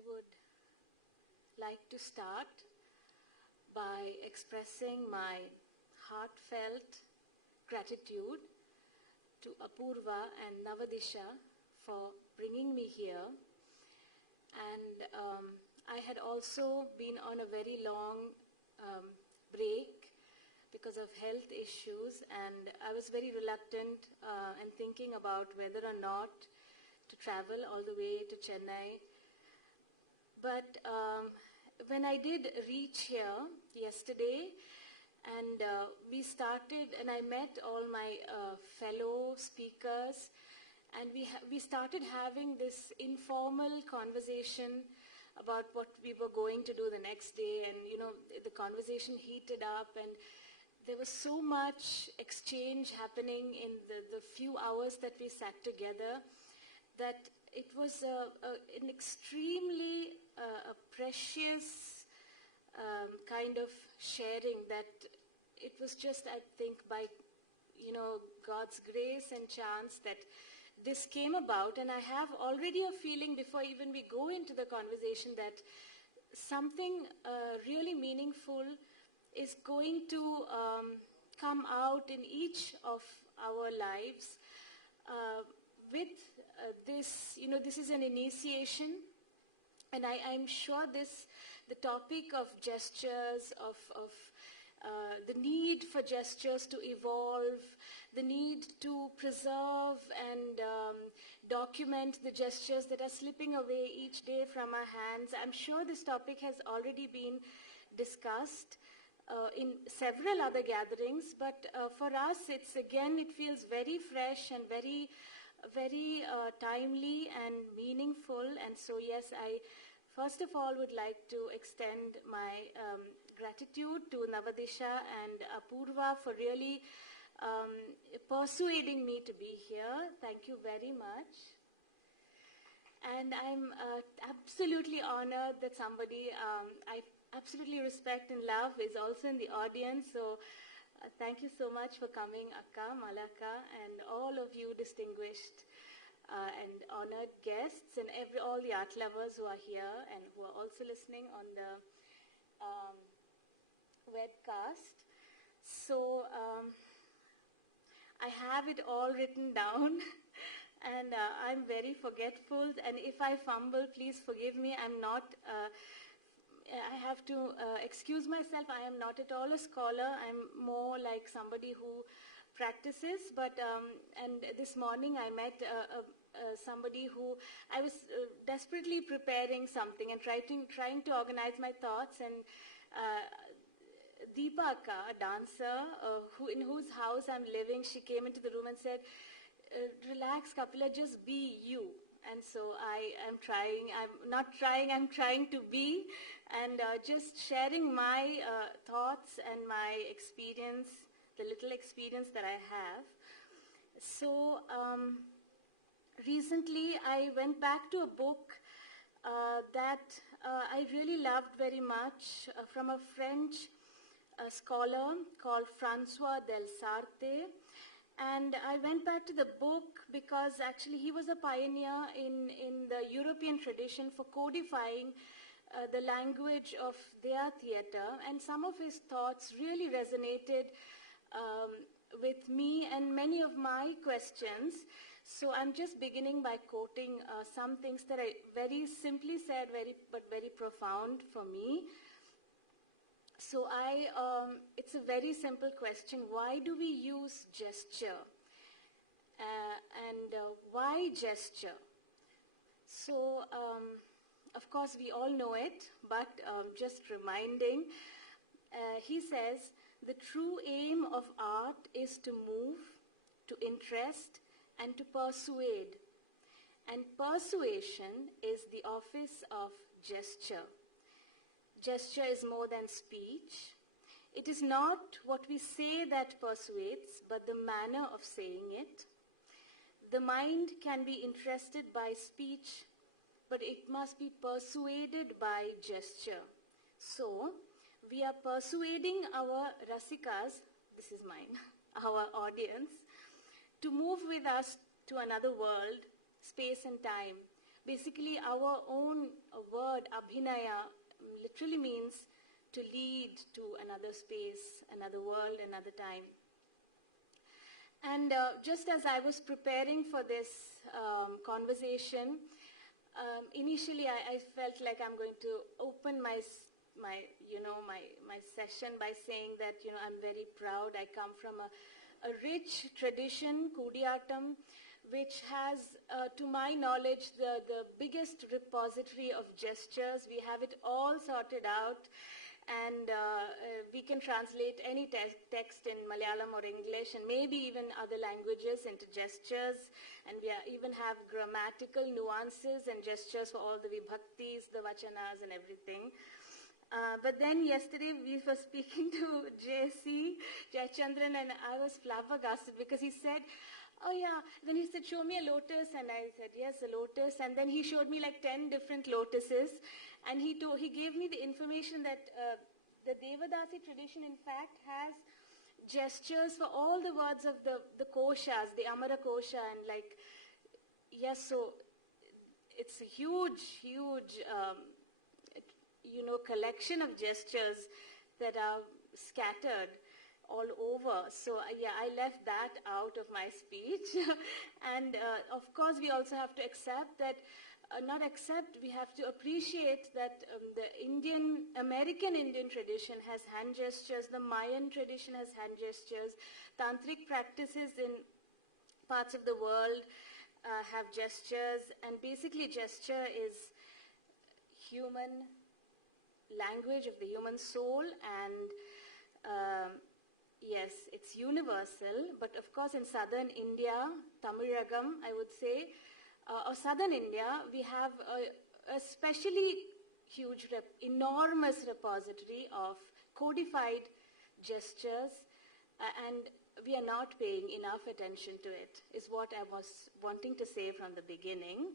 I would like to start by expressing my heartfelt gratitude to Apoorva and Navadhisha for bringing me here. And I had also been on a very long break because of health issues, and I was very reluctant and thinking about whether or not to travel all the way to Chennai. But when I did reach here yesterday, and we started, and I met all my fellow speakers, and we started having this informal conversation about what we were going to do the next day, and the conversation heated up, and there was so much exchange happening in the few hours that we sat together, that it was an extremely precious kind of sharing, that it was just, I think, by God's grace and chance that this came about. And I have already a feeling before even we go into the conversation that something really meaningful is going to come out in each of our lives with this. This is an initiation, and I'm sure the topic of gestures, of the need for gestures to evolve, the need to preserve and document the gestures that are slipping away each day from our hands. I'm sure this topic has already been discussed in several other gatherings, but for us, it feels very fresh and very timely and meaningful. And so, yes, I first of all would like to extend my gratitude to Navadhisha and Apoorva for really persuading me to be here. Thank you very much. And I'm absolutely honored that somebody I absolutely respect and love is also in the audience. So thank you so much for coming, Akka, Malaka, and all of you distinguished and honored guests, and all the art lovers who are here and who are also listening on the webcast. So I have it all written down, and I'm very forgetful, and if I fumble, please forgive me. I'm not, I have to excuse myself. I am not at all a scholar. I'm more like somebody who practices, but, and this morning I met somebody who, I was desperately preparing something and trying to organize my thoughts, and Deepaka, a dancer in whose house I'm living, she came into the room and said, relax, Kapila, just be you. And so I'm trying to be, and just sharing my thoughts and my experience, the little experience that I have. So recently I went back to a book that I really loved very much from a French scholar called François del Sarthe. And I went back to the book because actually he was a pioneer in the European tradition for codifying the language of their theatre, and some of his thoughts really resonated with me and many of my questions. So I'm just beginning by quoting some things that I very simply said, but very profound for me. So it's a very simple question. Why do we use gesture? And why gesture? So, of course, we all know it, but just reminding, he says, the true aim of art is to move, to interest, and to persuade. And persuasion is the office of gesture. Gesture is more than speech. It is not what we say that persuades, but the manner of saying it. The mind can be interested by speech, but it must be persuaded by gesture. So, we are persuading our Rasikas, this is mine, our audience, to move with us to another world, space and time, Basically, our own word, abhinaya, literally means to lead to another space, another world, another time. And just as I was preparing for this conversation, initially I felt like I'm going to open my session by saying that, I'm very proud. I come from a rich tradition, Koodiyattam, which has, to my knowledge, the biggest repository of gestures. We have it all sorted out, and we can translate any text in Malayalam or English, and maybe even other languages into gestures, and we even have grammatical nuances and gestures for all the vibhaktis, the vachanas, and everything. But then yesterday we were speaking to Jayachandran, and I was flabbergasted because he said, oh yeah, then he said, show me a lotus, and I said, yes, a lotus, and then he showed me like 10 different lotuses, and he gave me the information that the Devadasi tradition in fact has gestures for all the words of the koshas, the Amara kosha, and like, yes, so it's a huge collection of gestures that are scattered all over. So yeah, I left that out of my speech. And of course, we also have to accept that, we have to appreciate that the American Indian tradition has hand gestures, the Mayan tradition has hand gestures, tantric practices in parts of the world have gestures, and basically gesture is human language of the human soul, and yes, it's universal. But of course, in southern India, Tamilagam, I would say, or southern India, we have a especially huge, enormous repository of codified gestures, and we are not paying enough attention to it, is what I was wanting to say from the beginning.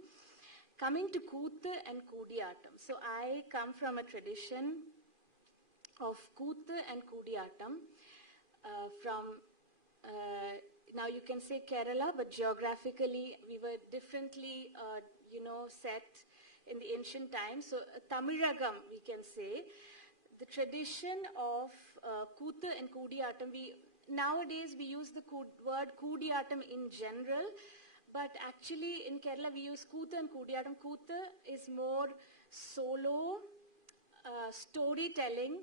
Coming to Koothu and Koodiyattam. So I come from a tradition of Koothu and Koodiyattam now you can say Kerala, but geographically we were differently, set in the ancient times. So Tamilagam, we can say, the tradition of Koothu and Koodiyattam. Nowadays we use the word Koodiyattam in general, but actually in Kerala we use Koothu and Koodiyattam. Koothu is more solo storytelling,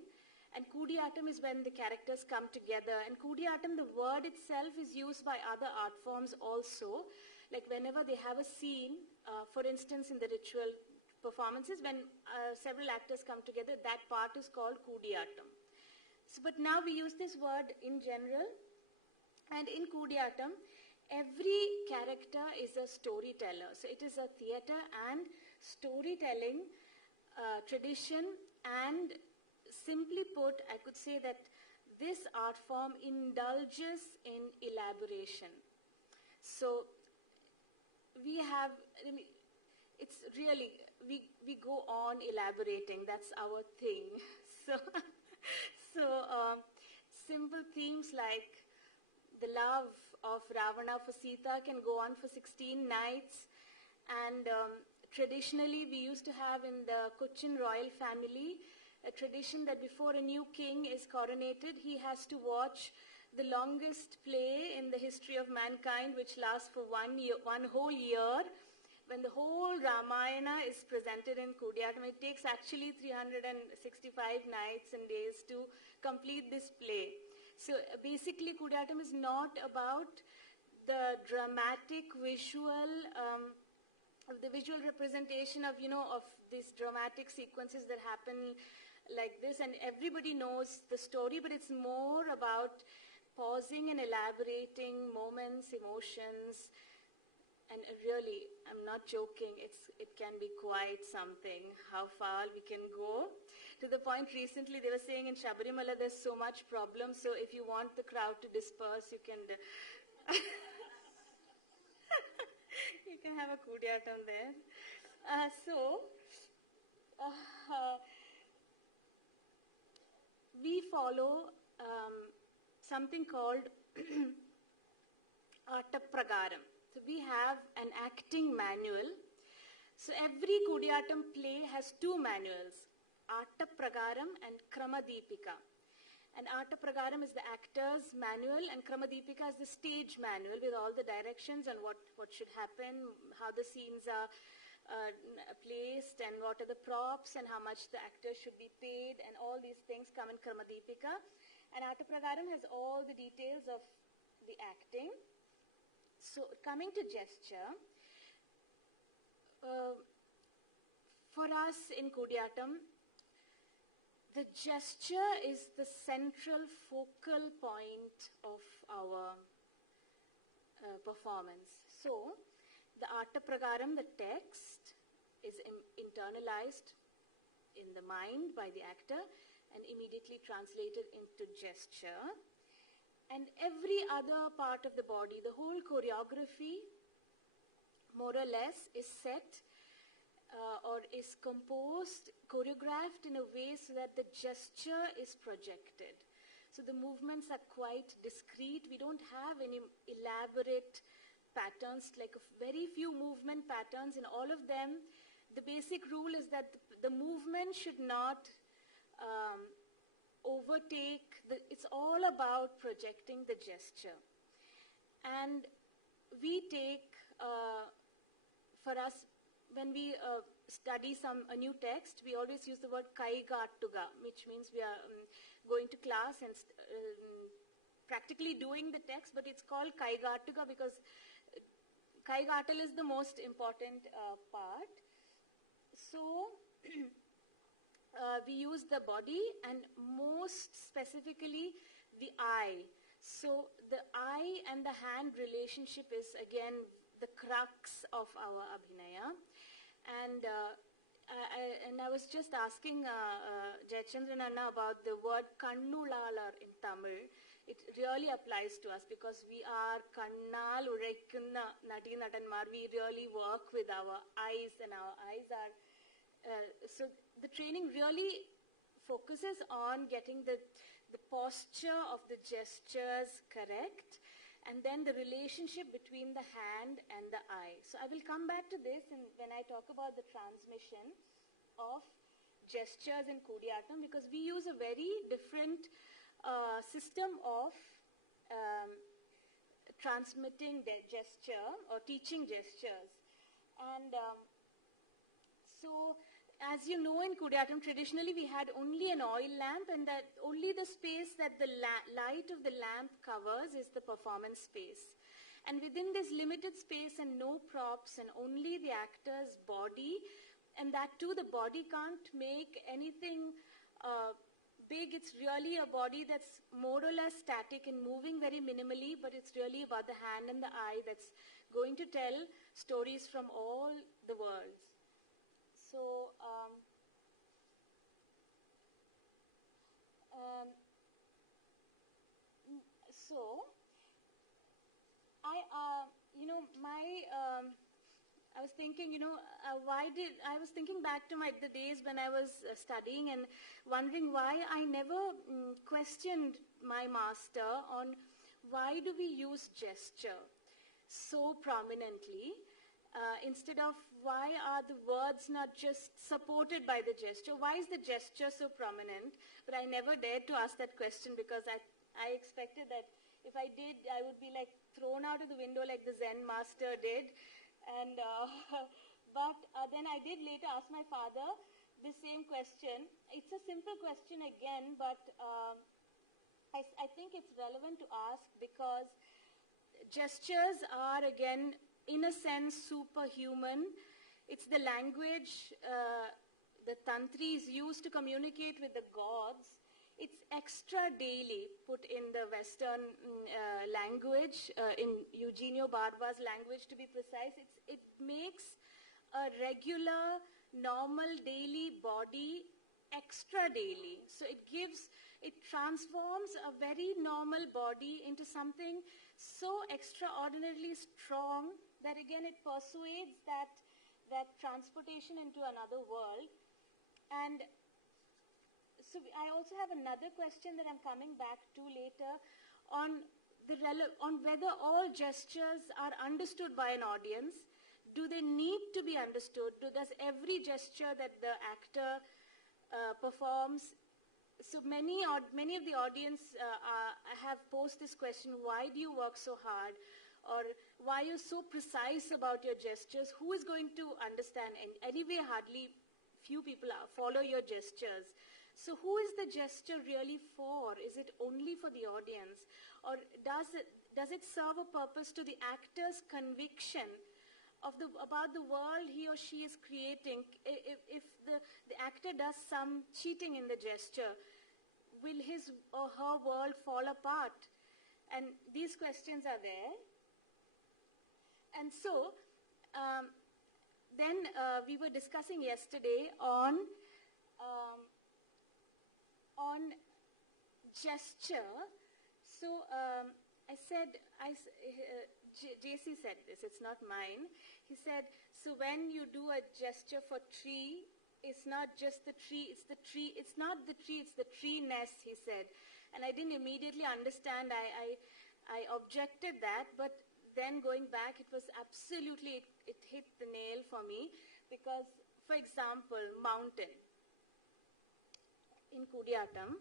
and Koodiyattam is when the characters come together. And Koodiyattam, the word itself, is used by other art forms also. Like whenever they have a scene, for instance in the ritual performances, when several actors come together, that part is called Koodiyattam. So, but now we use this word in general, and in Koodiyattam, every character is a storyteller. So it is a theatre and storytelling tradition, and simply put, I could say that this art form indulges in elaboration. So we have, it's really, we go on elaborating, that's our thing. So simple themes like the love of Ravana for Sita can go on for 16 nights, and traditionally we used to have in the Cochin royal family a tradition that before a new king is coronated, he has to watch the longest play in the history of mankind, which lasts for 1 whole year, when the whole Ramayana is presented in Koodiyattam. It takes actually 365 nights and days to complete this play. So basically Koodiyattam is not about the dramatic visual, the visual representation of, of these dramatic sequences that happen like this, and everybody knows the story, but it's more about pausing and elaborating moments, emotions, and really, I'm not joking, it can be quite something how far we can go. To the point recently they were saying in Shabarimala there's so much problem, so if you want the crowd to disperse, you can you can have a Koodiyattam there. We follow something called Attapragaram. So we have an acting manual. So every Koodiyattam play has two manuals, Atta Pragaram and Kramadipika. And Atta Pragaram is the actor's manual, and Kramadipika is the stage manual with all the directions and what should happen, how the scenes are placed, and what are the props, and how much the actors should be paid, and all these things come in Kramadipika. And Atta Pragaram has all the details of the acting. So coming to gesture, for us in Koodiyattam, the gesture is the central focal point of our performance. So, the Atta Pragaram, the text, is internalized in the mind by the actor and immediately translated into gesture. And every other part of the body, the whole choreography, more or less, is set or is composed, choreographed in a way so that the gesture is projected. So the movements are quite discrete. We don't have any elaborate patterns, like very few movement patterns. In all of them, the basic rule is that the movement should not overtake. It's all about projecting the gesture. And we take, for us, when we study a new text, we always use the word kaigattuga, which means we are going to class and practically doing the text, but it's called kaigattuga because kaigattal is the most important part. So we use the body and most specifically the eye. So the eye and the hand relationship is again the crux of our abhinaya. And I was just asking Jayachandran Anna about the word kannulalar in Tamil. It really applies to us because we are kannal uraikkunna nati natanmar. We really work with our eyes, and our eyes are so the training really focuses on getting the posture of the gestures correct, and then the relationship between the hand and the eye. So I will come back to this when I talk about the transmission of gestures in Koodiyattam, because we use a very different system of transmitting the gesture or teaching gestures. And so, as you know, in Koodiyattam, traditionally we had only an oil lamp, and that only the space that the light of the lamp covers is the performance space. And within this limited space and no props and only the actor's body, and that too the body can't make anything big. It's really a body that's more or less static and moving very minimally, but it's really about the hand and the eye that's going to tell stories from all the worlds. So, I was thinking, I was thinking back to the days when I was studying and wondering why I never questioned my master on why do we use gesture so prominently. Instead of why are the words not just supported by the gesture? Why is the gesture so prominent? But I never dared to ask that question because I expected that if I did, I would be like thrown out of the window like the Zen master did. And but then I did later ask my father the same question. It's a simple question again, but I think it's relevant to ask because gestures are again, in a sense, superhuman. It's the language the tantris use to communicate with the gods. It's extra daily, put in the Western language, in Eugenio Barba's language to be precise. It makes a regular, normal, daily body extra daily. So it transforms a very normal body into something so extraordinarily strong that again it persuades that transportation into another world. And so I also have another question that I'm coming back to later on whether all gestures are understood by an audience. Do they need to be understood? Does every gesture that the actor performs? So many of the audience have posed this question: why do you work so hard? Or why are you so precise about your gestures? Who is going to understand? And anyway, hardly few people follow your gestures. So who is the gesture really for? Is it only for the audience? Or does it serve a purpose to the actor's conviction about the world he or she is creating? If the actor does some cheating in the gesture, will his or her world fall apart? And these questions are there. And so, then we were discussing yesterday on gesture. So I said, JC said this, it's not mine. He said, so when you do a gesture for tree, it's not just the tree, it's the tree, it's not the tree, it's the tree-ness, he said. And I didn't immediately understand, I objected that, but then going back, it was absolutely, it hit the nail for me, because, for example, mountain. In Koodiyattam,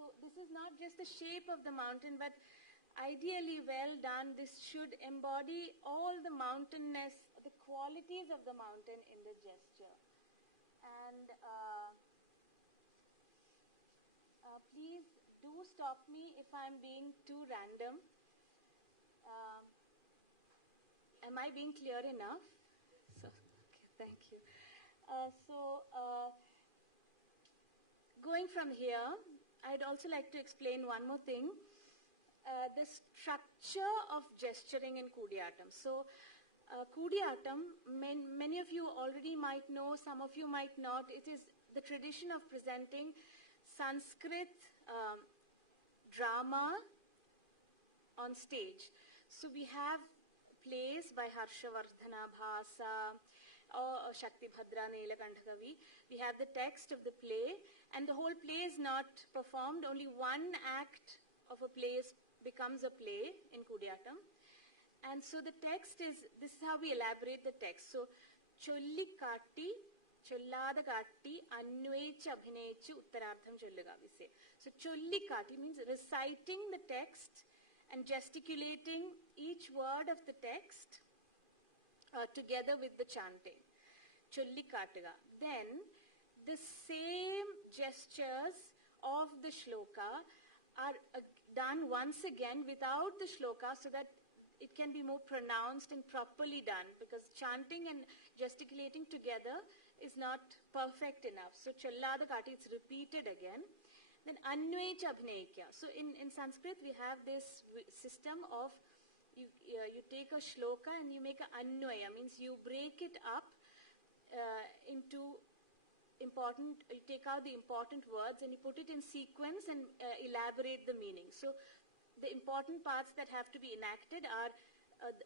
so this is not just the shape of the mountain, but ideally well done. This should embody all the mountainness, the qualities of the mountain in the gesture. And please do stop me if I'm being too random. Am I being clear enough? So, okay, thank you. Going from here, I'd also like to explain one more thing. The structure of gesturing in Koodiyattam. So, Koodiyattam, many of you already might know, some of you might not. It is the tradition of presenting Sanskrit drama on stage. So we have plays by Harshavardhana Bhasa or Shakti Bhadra Neelakantha. We have the text of the play, and the whole play is not performed. Only one act of a play becomes a play in Koodiyattam. And so the text is, this is how we elaborate the text. So, Cholli Katti, Chollada Katti, Anvaicha Abhinechu Uttarardham Cholluga, we say. So, Cholli Katti means reciting the text and gesticulating each word of the text together with the chanting. Cholli Kattiga. Then, the same gestures of the shloka are done once again without the shloka, so that it can be more pronounced and properly done, because chanting and gesticulating together is not perfect enough. So Challada Kati, it's repeated again. Then Anvaicha Abhinekya. So in Sanskrit we have this system of you take a shloka and you make an Anvaya, means you break it up into important, you take out the important words and you put it in sequence and elaborate the meaning. So the important parts that have to be enacted are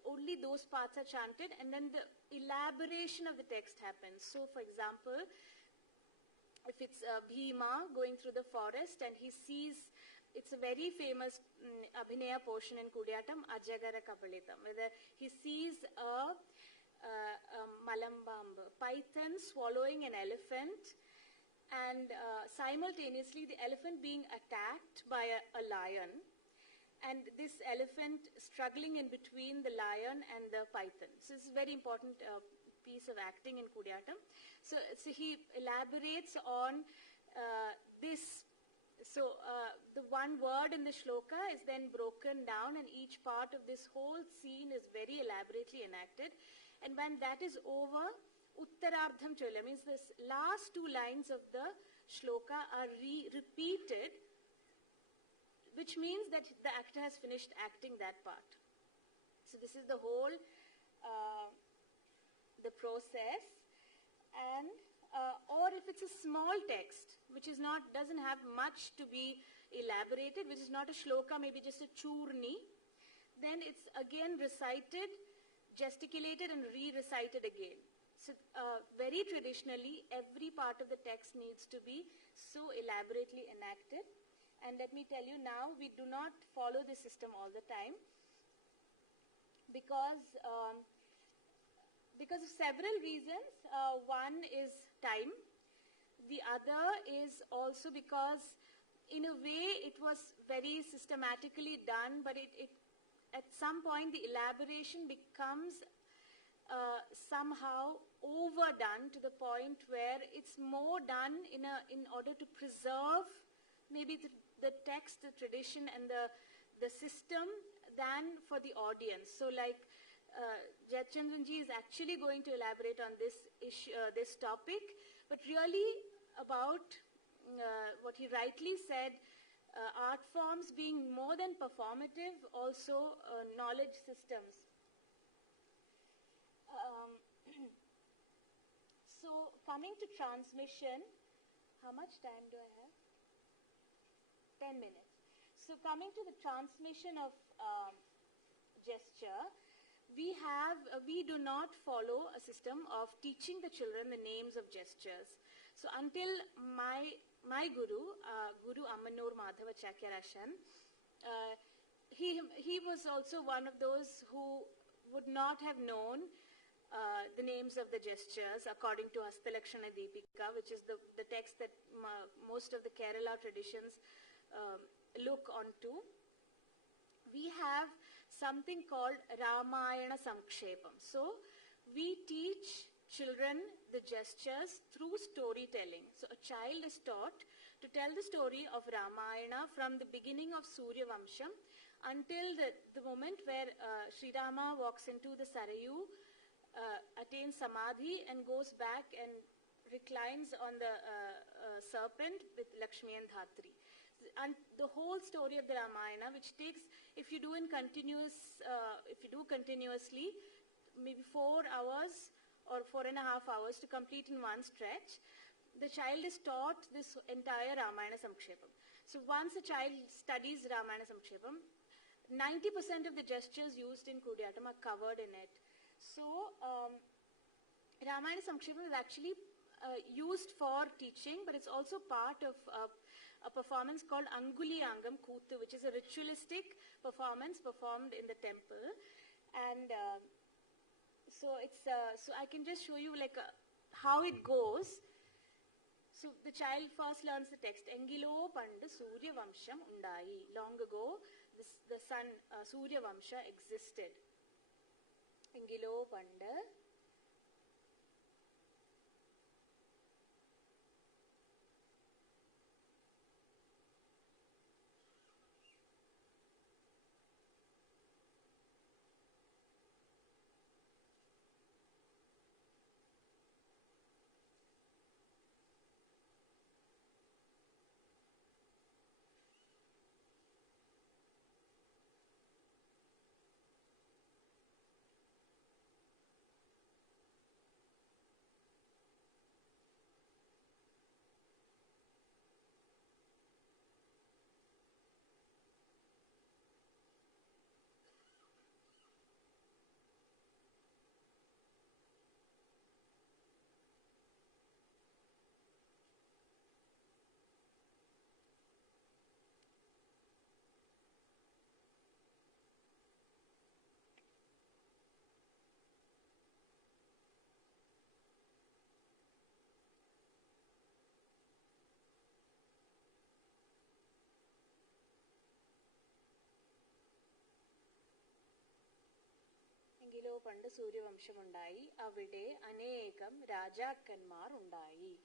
only those parts are chanted, and then the elaboration of the text happens. So for example, if it's Bhima going through the forest and he sees, it's a very famous Abhinaya portion in Koodiyattam, Ajagara Kapalitam, where he sees a Malambamb, python swallowing an elephant, and simultaneously the elephant being attacked by a lion, and this elephant struggling in between the lion and the python. So this is a very important piece of acting in Koodiyattam. So he elaborates on this So the one word in the shloka is then broken down, and each part of this whole scene is very elaborately enacted. And when that is over, Uttarardham Chola means this last two lines of the shloka are repeated, which means that the actor has finished acting that part. So this is the whole the process. And or if it's a small text which is doesn't have much to be elaborated, which is not a shloka, maybe just a churni, then it's again recited, gesticulated, and re-recited again. So very traditionally, every part of the text needs to be so elaborately enacted. And let me tell you now, we do not follow this system all the time because of several reasons. One is time. The other is also because, in a way, it was very systematically done, but it at some point the elaboration becomes somehow overdone to the point where it's more done in order to preserve maybe the text, the tradition, and the system than for the audience. So like Jayachandranji is actually going to elaborate on this issue, this topic, but really about what he rightly said, art forms being more than performative, also knowledge systems. So coming to transmission, how much time do I have? 10 minutes. So coming to the transmission of gesture, we do not follow a system of teaching the children the names of gestures. So until my guru, Guru Ammanur Madhavachakyarashan, he was also one of those who would not have known the names of the gestures according to Hastalakshana Deepika, which is the text that most of the Kerala traditions look onto. We have something called Ramayana Sankshepam. So we teach children the gestures through storytelling. So a child is taught to tell the story of Ramayana from the beginning of Surya Vamsham until the moment where Sri Rama walks into the Sarayu, attains Samadhi, and goes back and reclines on the serpent with Lakshmi and Dhatri. And the whole story of the Ramayana, which takes, if you do continuously, maybe 4 hours or 4.5 hours to complete in one stretch, the child is taught this entire Ramayana Sankshepam. So once a child studies Ramayana Sankshepam, 90% of the gestures used in Koodiyattam are covered in it. So Ramayana Sankshepam is actually used for teaching, but it's also part of a performance called Anguli Angam Kuthu, which is a ritualistic performance performed in the temple. And so I can just show you like how it goes. So the child first learns the text. Engilo Panda Surya Vamsham Undai. Long ago, the sun Surya Vamsha existed. Engilo Panda. Engilo Panda Surya Vamsham Undai. Avide Anekam Rajakkanmar Undai.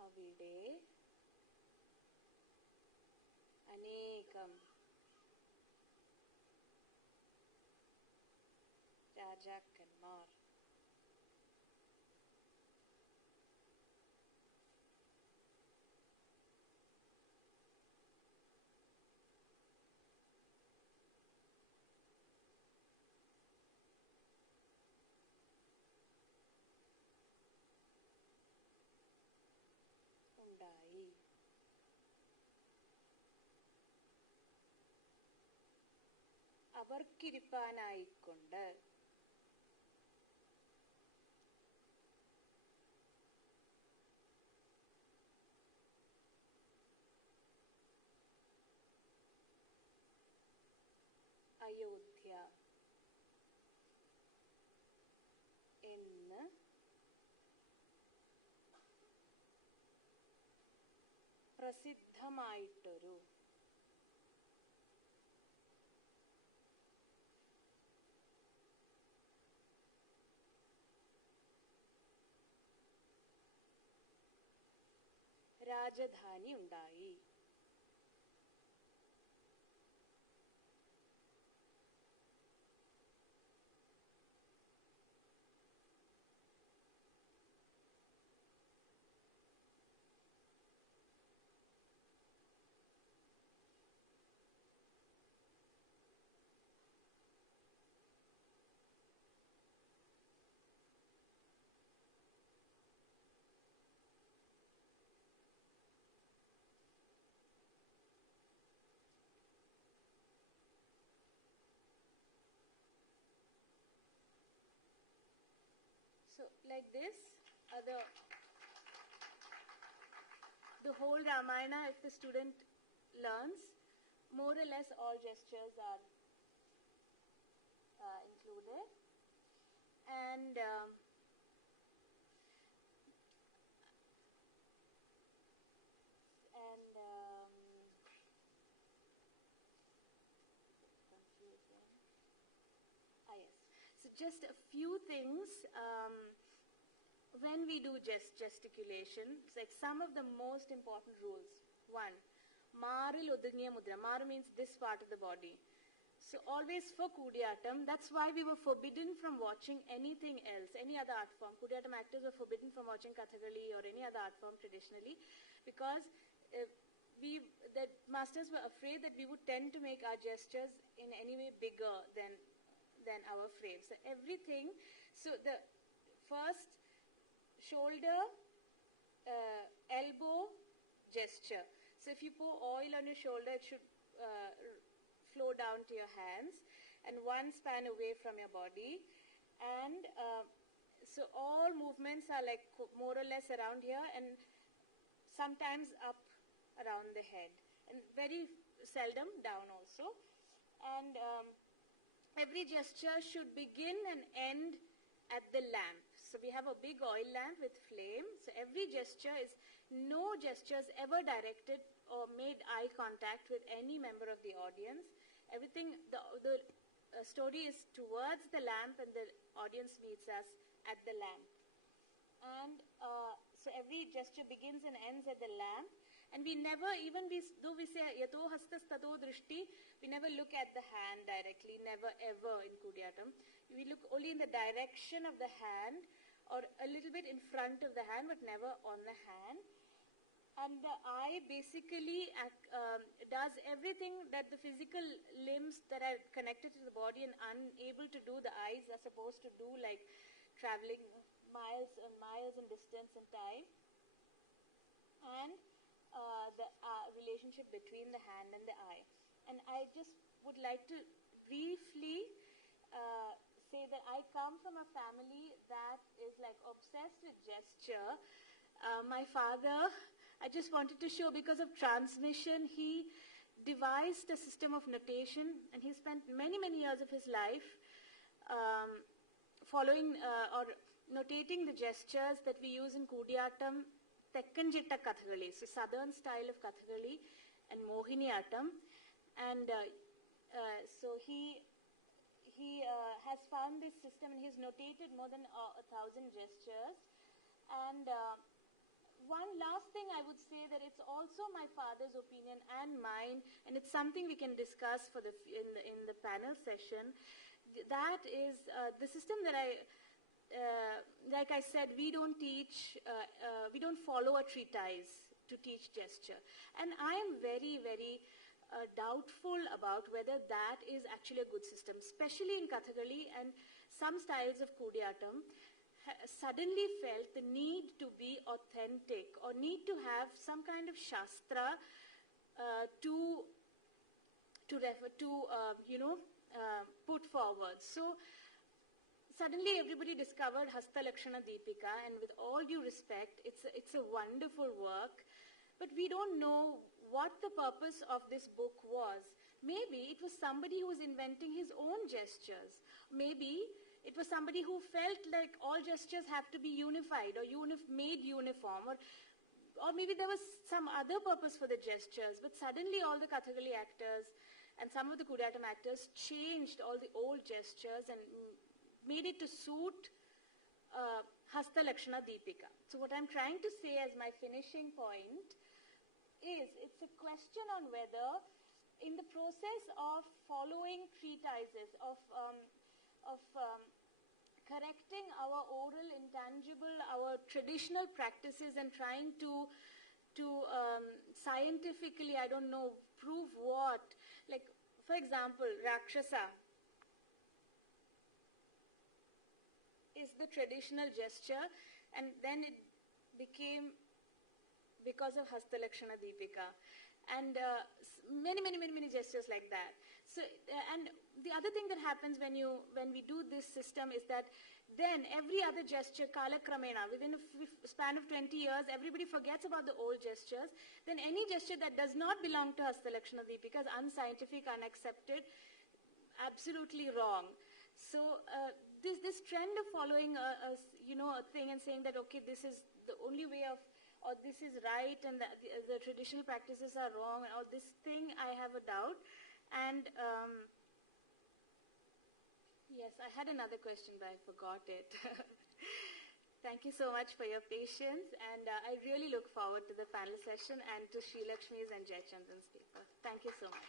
Avide Anekam Rajakanmar. Undai. അവർക്കിരിപ്പാനായിക്കൊണ്ട് Ayodhya എന്ന് പ്രസിദ്ധമായിട്ടൊരു രാജധാനി ഉണ്ടായി. So, like this, the whole Ramayana, if the student learns, more or less all gestures are included. And confusing. Yes. So just a few things. When we do gesticulation, it's like some of the most important rules. One, Maril Udungiya Mudra. Mar means this part of the body. So always for Koodiyattam, that's why we were forbidden from watching anything else, any other art form. Koodiyattam actors were forbidden from watching Kathakali or any other art form traditionally, because the masters were afraid that we would tend to make our gestures in any way bigger than our frame. So everything, so the first shoulder, elbow, gesture. So if you pour oil on your shoulder, it should flow down to your hands and one span away from your body. And so all movements are like more or less around here and sometimes up around the head. And very seldom down also. And every gesture should begin and end at the lamp. So we have a big oil lamp with flame. So every gesture is, no gestures ever directed or made eye contact with any member of the audience. Everything, the story is towards the lamp and the audience meets us at the lamp. And so every gesture begins and ends at the lamp. And we never, though we say yato hastas tato drishti, we never look at the hand directly, never ever in Koodiyattam. We look only in the direction of the hand or a little bit in front of the hand, but never on the hand. And the eye basically does everything that the physical limbs that are connected to the body and unable to do, the eyes are supposed to do, like traveling miles and miles in distance and time. And the relationship between the hand and the eye. And I just would like to briefly say that I come from a family that is like obsessed with gesture. My father, I just wanted to show, because of transmission, he devised a system of notation, and he spent many, many years of his life following or notating the gestures that we use in Koodiyattam, Tekkanjitta Kathakali, so southern style of Kathakali, and Mohiniyattam. And so he has found this system, and he's notated more than 1,000 gestures. And one last thing I would say that it's also my father's opinion and mine, and it's something we can discuss for in the panel session. That is the system that like I said, we don't teach, we don't follow a treatise to teach gesture. And I am very, very doubtful about whether that is actually a good system, especially in Kathakali and some styles of Koodiyattam suddenly felt the need to be authentic or need to have some kind of shastra to refer to, put forward. So suddenly everybody discovered Hasta Lakshana Deepika, and with all due respect, it's a wonderful work, but we don't know what the purpose of this book was. Maybe it was somebody who was inventing his own gestures. Maybe it was somebody who felt like all gestures have to be unified or made uniform, or maybe there was some other purpose for the gestures, but suddenly all the Kathakali actors and some of the Koodiyattam actors changed all the old gestures and made it to suit Hasta Lakshana Deepika. So what I'm trying to say as my finishing point is, it's a question on whether in the process of following treatises, of correcting our oral intangible, our traditional practices, and trying to scientifically, I don't know, prove what. Like, for example, Rakshasa is the traditional gesture, and then it became because of Hasta Lakshana Deepika, and many gestures like that. So, and the other thing that happens when we do this system is that then every other gesture, kala kramena, within a span of 20 years, everybody forgets about the old gestures. Then any gesture that does not belong to Hasta Lakshana Deepika is unscientific, unaccepted, absolutely wrong. So this trend of following a thing and saying that, okay, this is the only way of, or this is right, and the traditional practices are wrong, or this thing, I have a doubt. And yes, I had another question, but I forgot it. Thank you so much for your patience, and I really look forward to the panel session and to Sri Lakshmi's and Jayachandran's paper. Thank you so much.